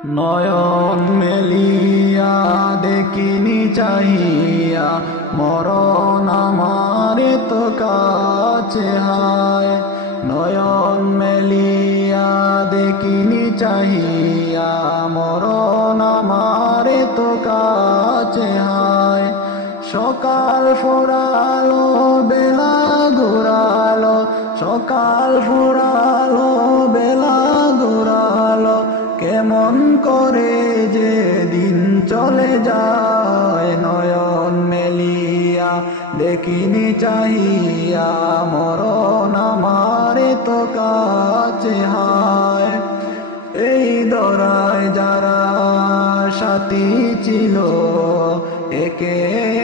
নয়ন মেলিয়া দেখিনি চাহিয়া মরণ আমার তো কাছে হায়। নয়ন মেলিয়া দেখিনি চাহিয়া মরণ আমার তো কাছে হায়। সকাল ফুরালো বেলা ঘুরালো, সকাল ফুরালো বেলা ঘুরালো, কেমন করে যে দিন চলে যায়। নয়ন মেলিয়া দেখিনি চাহিয়া মরণ আমার তো কাছে হায়। এই দরায় যারা সাথী ছিল একে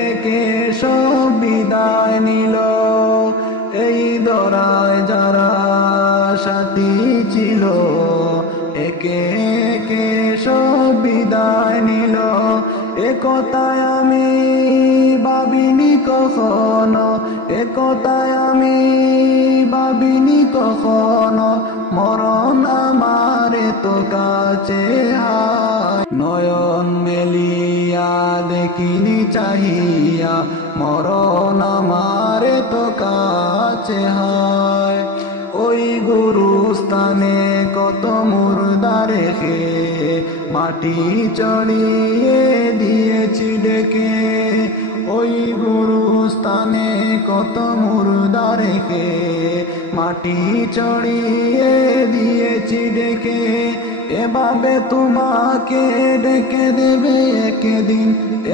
একে সব বিদায় নিল। এই দরায় যারা সাথী ছিল একে একে সব বিদায় নিল। একথায় আমি ভাবিনি কখনো, একথায় আমি ভাবিনি কখনো, মরণ আমার তো কাছে হায়। নয়ন মেলিয়া দেখিনি চাহিয়া মরণ আমার তো কাছে হায়। ওই গুরুস্থানে কত মুর্দা রেখে মাটি চড়িয়ে দিয়েছি ডেকে। ওই গুরুস্থানে কত মুর্দা রেখে মাটি চড়িয়ে দিয়েছি ডেকে। এভাবে তোমাকে ডেকে দেবে একদিন,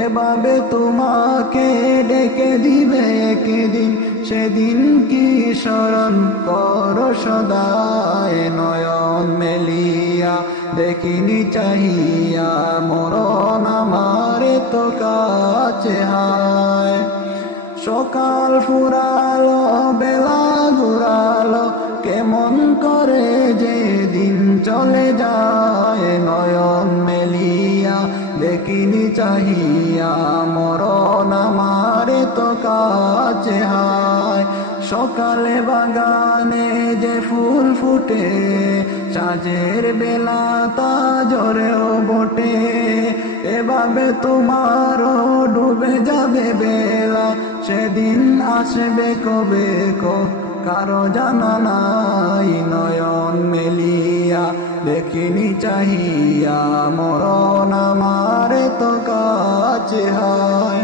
এভাবে তোমাকে ডেকে দিবে একদিন, সেদিন কি স্মরণ করো সদায়। নয়ন মেলিয়া দেখিনি চাহিয়া মরণ আমার তো কাছে হায়। সকাল ফুরালো বেলা ঘুরালো, কেমন করে যে দিন চলে যায়। নয়ন মেলিয়া দেখিনি চাহিয়া মরণ আমার তো কাছে হায়। সকালে বাগানে যে ফুল ফুটে, সাঁঝের বেলা তা ঝরেও বটে। এভাবে তোমারও ডুবে যাবে বেলা, সেদিন আসবে কবে কারো জানা নাই। নয়ন মেলিয়া দেখিনি চাহিয়া মরণ আমার তো কাছে হায়।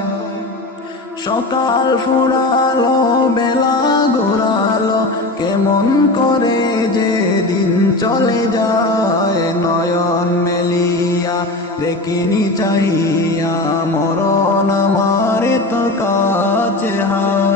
সকাল ফুরালো বেলা ঘুরালো, কেমন করে যে দিন চলে যায়। নয়ন মেলিয়া দেখিনি চাহিয়া মরণ আমার তো কাছে হায়।